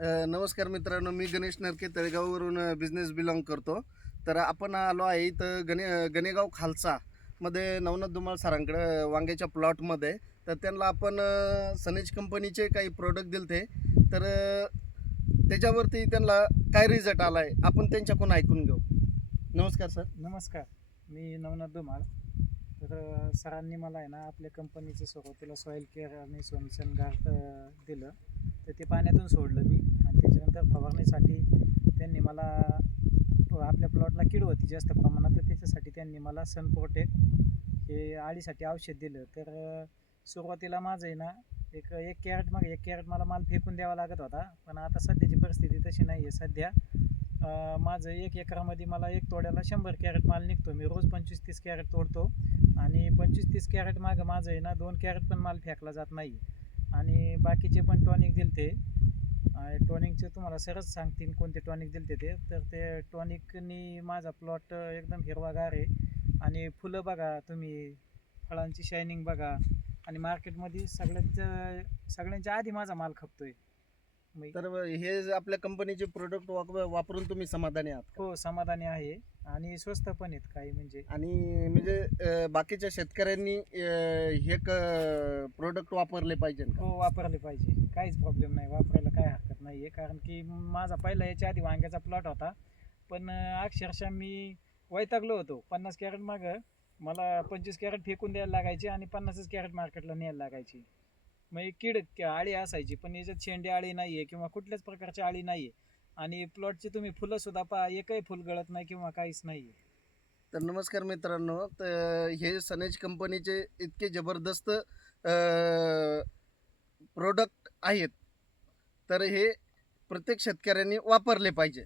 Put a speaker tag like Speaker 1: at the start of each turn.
Speaker 1: नमस्कार मित्रांनो मी गणेश नरके तळेगाववरून बिझनेस बिलॉंग करतो. तर आपण आलो आहे इथं गणे गणेगाव खालसामध्ये नवनाथ दुमाळ सरांकडे वांग्याच्या प्लॉटमध्ये तर त्यांना आपण सनेज कंपनीचे काही प्रोडक्ट दिले ते तर त्याच्यावरती त्यांना काय रिझल्ट आला आहे आपण त्यांच्याकडून ऐकून घेऊ. नमस्कार सर.
Speaker 2: नमस्कार. मी नवनाथ धुमाळ तर सरांनी मला आहे ना आपल्या कंपनीचं सुरुवातीला सॉईल केअर आणि सोनसन गार्ड दिलं. तर ते पाण्यातून सोडलं मी. आणि त्याच्यानंतर फवारणीसाठी त्यांनी मला आपल्या प्लॉटला कीड होती जास्त प्रमाणात तर त्याच्यासाठी त्यांनी मला सनप्रोटेक हे आळीसाठी औषध दिलं. तर सुरुवातीला माझं आहे ना एक एक कॅरेट मग एक कॅरेट मला माल फेकून द्यावा लागत होता. पण आता सध्याची परिस्थिती तशी नाही आहे सध्या माझं एक एकरामध्ये मला एक तोड्याला शंभर कॅरेट माल निघतो. मी रोज पंचवीस तीस कॅरेट तोडतो. आणि पंचवीस तीस कॅरेट मागं माझं आहे ना दोन कॅरेट पण माल फेकला जात नाही. आणि बाकीचे पण टॉनिक दिलते. टॉनिकचे तुम्हाला सरच सांगतील कोणते टॉनिक दिले ते. तर ते टॉनिकनी माझा प्लॉट एकदम हिरवागार आहे. आणि फुलं बघा तुम्ही फळांची शायनिंग बघा. आणि मार्केटमध्ये सगळ्यांच्या सगळ्यांच्या आधी माझा माल खपतो आहे
Speaker 1: तर हे आपल्या कंपनीचे प्रोडक्ट वापरून तुम्ही समाधानी आहात?
Speaker 2: हो समाधानी आहे आणि स्वस्त पण आहेत काही म्हणजे.
Speaker 1: आणि म्हणजे बाकीच्या शेतकऱ्यांनी हे प्रोडक्ट वापरले पाहिजे का?
Speaker 2: हो वापरले पाहिजे. काहीच प्रॉब्लेम नाही. वापरायला काय हरकत नाही आहे कारण की माझा पहिला याच्या आधी वांग्याचा प्लॉट होता. पण अक्षरशः मी वैतागलो होतो. पन्नास कॅरेट मागं मला पंचवीस कॅरेट फेकून द्यायला लागायचे आणि पन्नासच कॅरेट मार्केटला न्यायला लागायची. मग कीड क- आळी असायची पण याच्यात शेंडी आळी नाही आहे किंवा कुठल्याच प्रकारची आळी नाही आहे आणि प्लॉटची तुम्ही फुलं सुद्धा पहा एकही फुल गळत नाही किंवा काहीच नाही आहे
Speaker 1: तर नमस्कार मित्रांनो तर हे सनेज कंपनीचे इतके जबरदस्त प्रोडक्ट आहेत. तर हे प्रत्येक शेतकऱ्यांनी वापरले पाहिजे.